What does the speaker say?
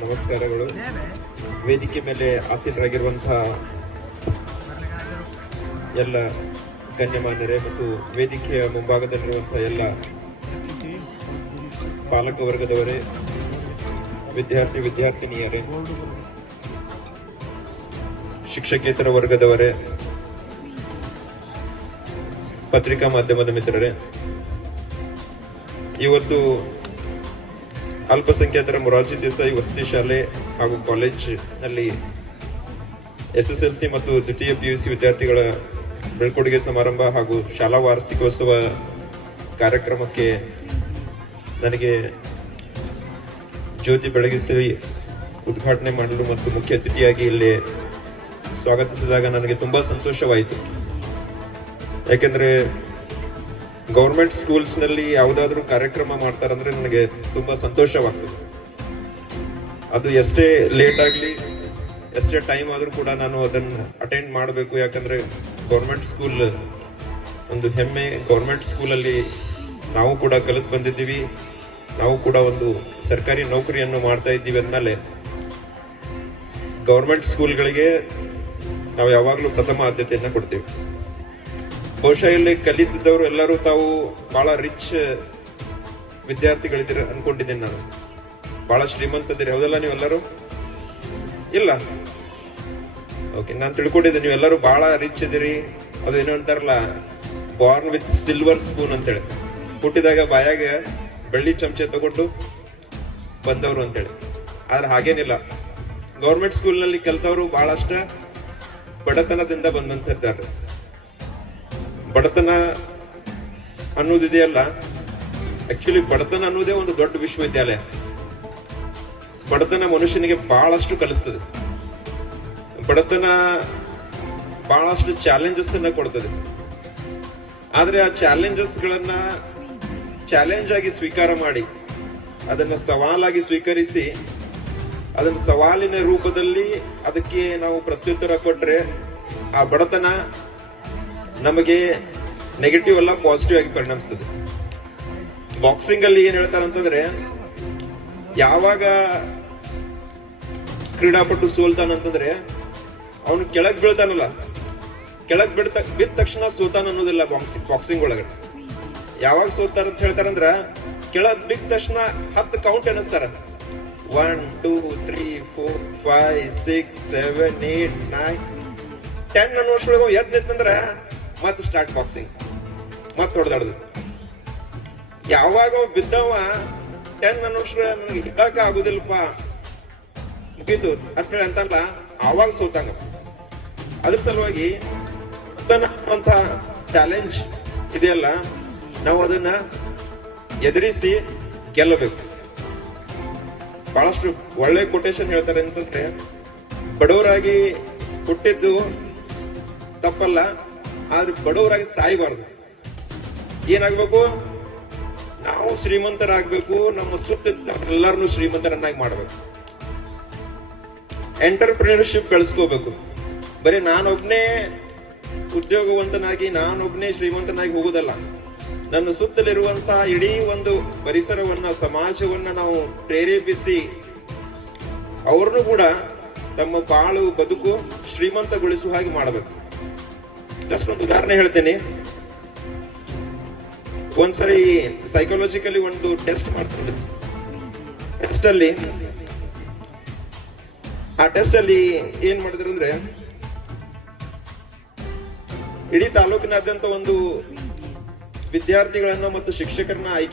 ನಮಸ್ಕಾರಗಳು. ವೇದಿಕೆ ಮೇಲೆ ಆಸೀನರಾಗಿರುವಂತಹ ಎಲ್ಲ ಗಣ್ಯಮಾನ್ಯರೇ ಮತ್ತು ವೇದಿಕೆಯ ಮುಂಭಾಗದಲ್ಲಿರುವಂತಹ ಎಲ್ಲ ಪಾಲಕ ವರ್ಗದವರೇ, ವಿದ್ಯಾರ್ಥಿ ವಿದ್ಯಾರ್ಥಿನಿಯರೇ, ಶಿಕ್ಷಕೇತರ ವರ್ಗದವರೇ, ಪತ್ರಿಕಾ ಮಾಧ್ಯಮದ ಮಿತ್ರರೇ ಇವತ್ತು ಅಲ್ಪಸಂಖ್ಯಾತರ ಮೊರಾರ್ಜಿ ದೇಸಾಯಿ ವಸತಿ ಶಾಲೆ ಹಾಗೂ ಕಾಲೇಜ್ನಲ್ಲಿ ಎಸ್ ಎಸ್ ಎಲ್ ಸಿ ಮತ್ತು ದ್ವಿತೀಯ ಪಿಯುಸಿ ವಿದ್ಯಾರ್ಥಿಗಳ ಬೀಳ್ಕೊಡುಗೆ ಸಮಾರಂಭ ಹಾಗೂ ಶಾಲಾ ವಾರ್ಷಿಕೋತ್ಸವ ಕಾರ್ಯಕ್ರಮಕ್ಕೆ ನನಗೆ ಜ್ಯೋತಿ ಬೆಳಗಿಸಿ ಉದ್ಘಾಟನೆ ಮಾಡಲು ಮತ್ತು ಮುಖ್ಯ ಅತಿಥಿಯಾಗಿ ಇಲ್ಲಿ ಸ್ವಾಗತಿಸಿದಾಗ ನನಗೆ ತುಂಬಾ ಸಂತೋಷವಾಯಿತು. ಯಾಕೆಂದ್ರೆ ಗೌರ್ಮೆಂಟ್ ಸ್ಕೂಲ್ಸ್ನಲ್ಲಿ ಯಾವುದಾದ್ರೂ ಕಾರ್ಯಕ್ರಮ ಮಾಡ್ತಾರಂದ್ರೆ ನನಗೆ ತುಂಬಾ ಸಂತೋಷವಾಗ್ತದೆ. ಅದು ಎಷ್ಟೇ ಲೇಟ್ ಆಗಲಿ, ಎಷ್ಟೇ ಟೈಮ್ ಆದ್ರೂ ಕೂಡ ನಾನು ಅದನ್ನ ಅಟೆಂಡ್ ಮಾಡಬೇಕು. ಯಾಕಂದ್ರೆ ಗೌರ್ಮೆಂಟ್ ಸ್ಕೂಲ್ ಒಂದು ಹೆಮ್ಮೆ. ಗೌರ್ಮೆಂಟ್ ಸ್ಕೂಲಲ್ಲಿ ನಾವು ಕೂಡ ಕಲಿತು ಬಂದಿದ್ದೀವಿ. ನಾವು ಕೂಡ ಒಂದು ಸರ್ಕಾರಿ ನೌಕರಿಯನ್ನು ಮಾಡ್ತಾ ಇದ್ದೀವಿ ಅಂದಮೇಲೆ ಗೌರ್ಮೆಂಟ್ ಸ್ಕೂಲ್ಗಳಿಗೆ ನಾವು ಯಾವಾಗಲೂ ಪ್ರಥಮ ಆದ್ಯತೆಯನ್ನು ಕೊಡ್ತೀವಿ. ಬಹುಶಃ ಇಲ್ಲಿ ಕಲಿತಿದ್ದವರು ಎಲ್ಲರೂ ತಾವು ಬಹಳ ರಿಚ್ ವಿದ್ಯಾರ್ಥಿಗಳಿದ್ದೀರ ಅನ್ಕೊಂಡಿದ್ದೀನಿ ನಾನು. ಬಹಳ ಶ್ರೀಮಂತದಿರಿ ಹೌದಲ್ಲ ನೀವೆಲ್ಲರೂ? ಇಲ್ಲ. ಓಕೆ ನಾನು ತಿಳ್ಕೊಂಡಿದ್ದೆ, ನೀವೆಲ್ಲರೂ ಬಹಳ ರಿಚ್ ಇದ್ದೀರಿ. ಅದು ಏನೋ ಅಂತಾರಲ್ಲ ಬಾರ್ನ್ ವಿತ್ ಸಿಲ್ವರ್ ಸ್ಪೂನ್ ಅಂತೇಳಿ. ಹುಟ್ಟಿದಾಗ ಬಾಯಾಗ ಬೆಳ್ಳಿ ಚಮಚೆ ತಗೊಂಡು ಬಂದವರು ಅಂತೇಳಿ. ಆದ್ರೆ ಹಾಗೇನಿಲ್ಲ. ಗೌರ್ಮೆಂಟ್ ಸ್ಕೂಲ್ನಲ್ಲಿ ಕಲಿತವರು ಬಹಳಷ್ಟ ಬಡತನದಿಂದ ಬಂದಂತಿದ್ದಾರೆ ಬಡತನ ಅನ್ನೋದಿದೆಯಲ್ಲ ಆಕ್ಚುಲಿ ಬಡತನ ಅನ್ನೋದೇ ಒಂದು ದೊಡ್ಡ ವಿಶ್ವವಿದ್ಯಾಲಯ. ಬಡತನ ಮನುಷ್ಯನಿಗೆ ಬಹಳಷ್ಟು ಕಲಿಸ್ತದೆ. ಬಡತನ ಬಹಳಷ್ಟು ಚಾಲೆಂಜಸ್ ಅನ್ನ ಕೊಡ್ತದೆ. ಆದ್ರೆ ಆ ಚಾಲೆಂಜಸ್ ಗಳನ್ನ ಚಾಲೆಂಜ್ ಆಗಿ ಸ್ವೀಕಾರ ಮಾಡಿ, ಅದನ್ನ ಸವಾಲಾಗಿ ಸ್ವೀಕರಿಸಿ, ಅದನ್ನ ಸವಾಲಿನ ರೂಪದಲ್ಲಿ ಅದಕ್ಕೆ ನಾವು ಪ್ರತ್ಯುತ್ತರ ಕೊಟ್ರೆ, ಆ ಬಡತನ ನಮಗೆ ನೆಗೆಟಿವ್ ಅಲ್ಲ ಪಾಸಿಟಿವ್ ಆಗಿ ಪರಿಣಮಿಸ್ತದೆ. ಬಾಕ್ಸಿಂಗ್ ಅಲ್ಲಿ ಏನ್ ಹೇಳ್ತಾರೆ ಅಂತಂದ್ರೆ, ಯಾವಾಗ ಕ್ರೀಡಾಪಟು ಸೋಲ್ತಾನಂತಂದ್ರೆ ಅವನು ಕೆಳಗ್ ಬೀಳ್ತಾನಲ್ಲ, ಕೆಳಗ್ ಬಿಡ್ತ, ಬಿದ್ದ ತಕ್ಷಣ ಸೋತಾನ ಅನ್ನೋದಿಲ್ಲ ಬಾಕ್ಸಿಂಗ್ ಬಾಕ್ಸಿಂಗ್ ಒಳಗಡೆ. ಯಾವಾಗ ಸೋತಾರ ಅಂತ ಹೇಳ್ತಾರಂದ್ರ ಕೆಳಗ್ ಬಿದ್ದ ತಕ್ಷಣ ಹತ್ತು count ಎನಿಸ್ತಾರ one two three four five six seven eight nine ten ಅನ್ನೋ ವರ್ಷದೊಳಗೆ ಎದ್ ನಿಂತಂದ್ರ ಮತ್ತೆ ಸ್ಟಾರ್ಟ್ ಬಾಕ್ಸಿಂಗ್ ಮತ್ತೆ ಹೊಡೆದಾಡುದು. ಯಾವಾಗ ಬಿದ್ದವ ಟೆನ್ ವರ್ಷ ನನಗೆ ಹಿಡಕ ಆಗುದಿಲ್ಲಪ್ಪ. ಮುಗೀತು ಅಂತ ಹೇಳಿ ಅಂತಲ್ಲ, ಆವಾಗ ಸೋತಾಗ. ಅದ್ರ ಸಲುವಾಗಿ ಅಂತ ಚಾಲೆಂಜ್ ಇದೆಯಲ್ಲ, ನಾವು ಅದನ್ನ ಎದುರಿಸಿ ಗೆಲ್ಲಬೇಕು. ಬಹಳಷ್ಟು ಒಳ್ಳೆ ಕೊಟೇಶನ್ ಹೇಳ್ತಾರೆ ಅಂತಂದ್ರೆ, ಬಡವರಾಗಿ ಹುಟ್ಟಿದ್ದು ತಪ್ಪಲ್ಲ ಆದ್ರೆ ಬಡವರಾಗಿ ಸಾಯಬಾರದು. ಏನಾಗ್ಬೇಕು? ನಾವು ಶ್ರೀಮಂತರಾಗ್ಬೇಕು, ನಮ್ಮ ಸುತ್ತ ಎಲ್ಲರನ್ನು ಶ್ರೀಮಂತರನ್ನಾಗಿ ಮಾಡ್ಬೇಕು. ಎಂಟರ್ಪ್ರಿನರ್ಶಿಪ್ ಬೆಳೆಸ್ಕೋಬೇಕು ಬರೀ ನಾನೊಬ್ನೇ ಉದ್ಯೋಗವಂತನಾಗಿ, ನಾನೊಬ್ನೇ ಶ್ರೀಮಂತನಾಗಿ ಹೋಗುದಲ್ಲ. ನನ್ನ ಸುತ್ತಲಿರುವಂತಹ ಇಡೀ ಒಂದು ಪರಿಸರವನ್ನ, ಸಮಾಜವನ್ನ ನಾವು ಪ್ರೇರೇಪಿಸಿ, ಅವ್ರನ್ನು ಕೂಡ ತಮ್ಮ ಬಾಳು ಬದುಕು ಶ್ರೀಮಂತಗೊಳಿಸುವ ಹಾಗೆ ಮಾಡಬೇಕು. ಜಸ್ಟ್ ಉದಾಹರಣೆ ಹೇಳ್ತೇನೆ. ಒಂದ್ಸರಿ ಸೈಕಾಲಜಿಕಲಿ ಒಂದು ಟೆಸ್ಟ್ ಮಾಡ್ತಾರೆ ಟೆಸ್ಟ್ ಅಲ್ಲಿ ಆ ಟೆಸ್ಟ್ ಅಲ್ಲಿ ಏನ್ ಮಾಡಿದ್ರು ಅಂದ್ರೆ, ಇಡೀ ತಾಲೂಕಿನಾದ್ಯಂತ ಒಂದು ವಿದ್ಯಾರ್ಥಿಗಳನ್ನ ಮತ್ತು ಶಿಕ್ಷಕರನ್ನ ಆಯ್ಕೆ